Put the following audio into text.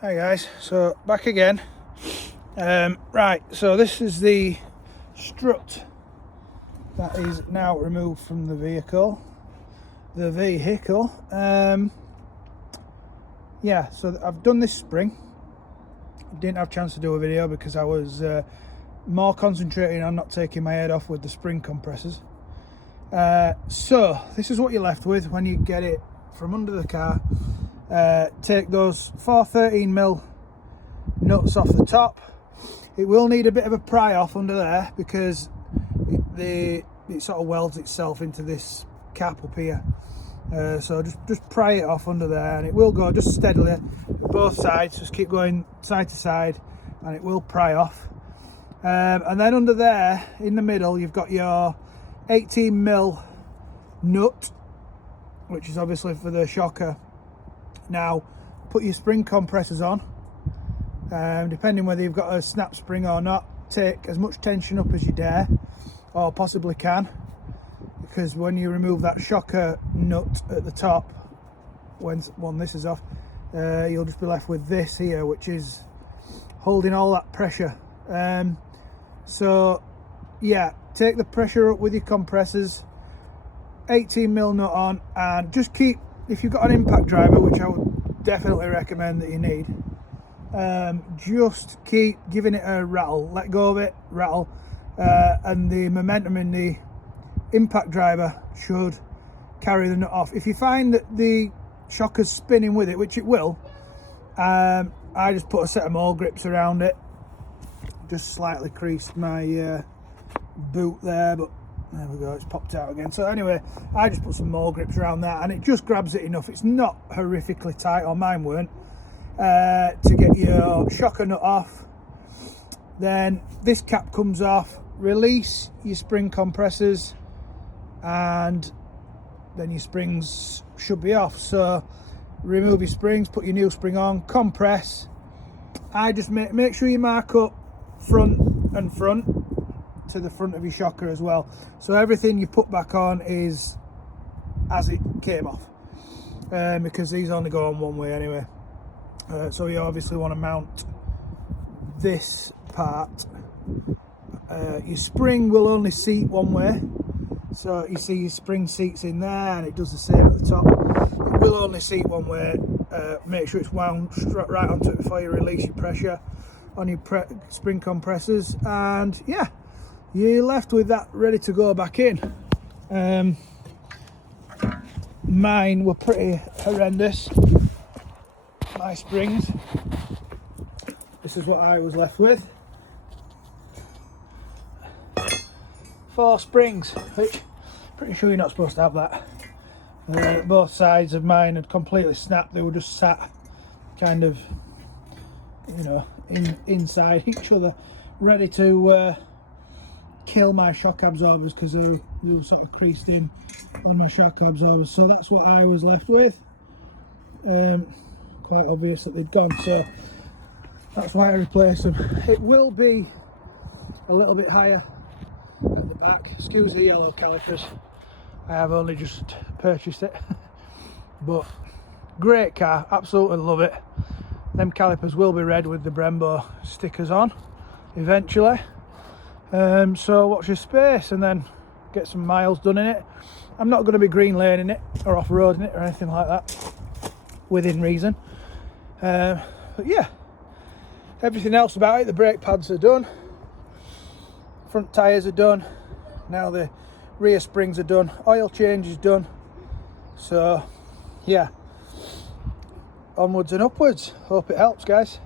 Hi guys, so back again. Right, so this is the strut that is now removed from the vehicle. Yeah, so I've done this spring. Didn't have a chance to do a video because I was more concentrating on not taking my head off with the spring compressors. So this is what you're left with when you get it from under the car. Take those 413mm nuts off the top. It will need a bit of a pry off under there because it sort of welds itself into this cap up here. So just pry it off under there, and it will go just steadily both sides. Just keep going side to side and it will pry off. And then under there in the middle you've got your 18mm nut, which is obviously for the shocker. Now put your spring compressors on, depending whether you've got a snap spring or not. Take as much tension up as you dare or possibly can, because when you remove that shocker nut at the top, when this is off, you'll just be left with this here, which is holding all that pressure. So yeah, take the pressure up with your compressors, 18mm nut on, and just keep, if you've got an impact driver, which I would definitely recommend that you need, just keep giving it a rattle, let go of it, rattle, and the momentum in the impact driver should carry the nut off. If you find that the shocker's spinning with it, which it will, I just put a set of mole grips around it. Just slightly creased my boot there, but there we go, it's popped out again. So anyway, I just put some mole grips around that and it just grabs it enough. It's not horrifically tight, or mine weren't, to get your shocker nut off. Then this cap comes off, release your spring compressors, and then your springs should be off. So remove your springs, put your new spring on, compress. I just make sure you mark up front and front to the front of your shocker as well, so everything you put back on is as it came off, because these only go on one way anyway. So you obviously want to mount this part. Your spring will only seat one way, so you see your spring seats in there, and it does the same at the top. It will only seat one way. Make sure it's wound right onto it before you release your pressure on your spring compressors, and yeah, you're left with that ready to go back in. Mine were pretty horrendous, my springs. This is what I was left with. 4 springs, which pretty sure you're not supposed to have that. Both sides of mine had completely snapped. They were just sat kind of, you know, inside each other, ready to kill my shock absorbers, because they were sort of creased in on my shock absorbers. So that's what I was left with. Quite obvious that they'd gone, so that's why I replaced them. It will be a little bit higher at the back. Excuse the yellow calipers, I have only just purchased it. But great car, absolutely love it. Them calipers will be red with the Brembo stickers on eventually. So watch your space and then get some miles done in it. I'm not going to be green laning it or off-roading it or anything like that, within reason. But yeah, everything else about it, the brake pads are done, front tyres are done, now the rear springs are done, oil change is done. So yeah, onwards and upwards. Hope it helps, guys.